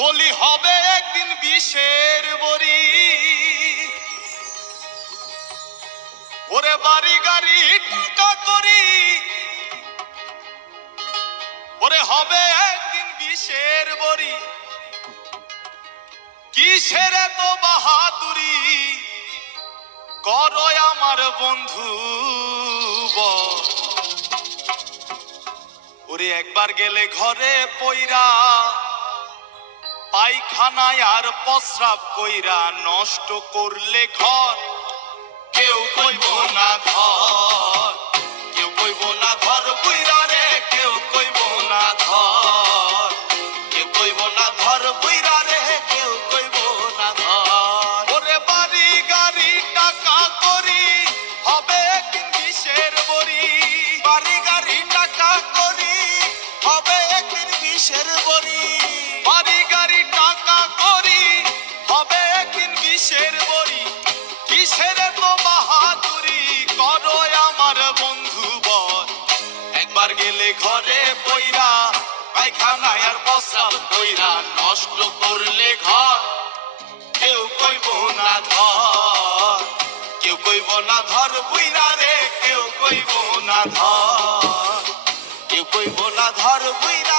বলি হবে একদিন বিষের বড়ি, ওরে বাড়ি গাড়ি টাকা করি, ওরে হবে একদিন বিষের বড়ি, কিসের এত বাহাদুরি করো আমার বন্ধু। ওরে একবার গেলে ঘরে পইরা, পায়খানায় আর প্রস্রাব কইরা, নষ্ট করলে ঘর কেউ কইব না ঘর, কেউ কইব না ঘর বুইরা রে, কেউ কইব না ঘর, কেউ কইব না ঘর বুইরা রে, কেউ কইব না ঘর। ওরে বাড়ি গাড়ি টাকা করি, হবে একদিন বিষের বড়ি, বাড়ি গাড়ি টাকা করি, হবে একদিন বিষের বড়ি, বাড়ি গাড়ি টাকা করি, হবে একদিন বিষের বড়ি, কিসের তো বাহাদুরি করো আমার বন্ধু বল। একবার গেলে ঘরে পইরা, পায়খানায় আর প্রস্রাব কইরা, নষ্ট করলে ঘর কেউ কইব না ঘর, কেউ কইব না ঘর বুইরা রে, কেউ কইব না ঘর, কেউ কইব না ঘর বুইরা।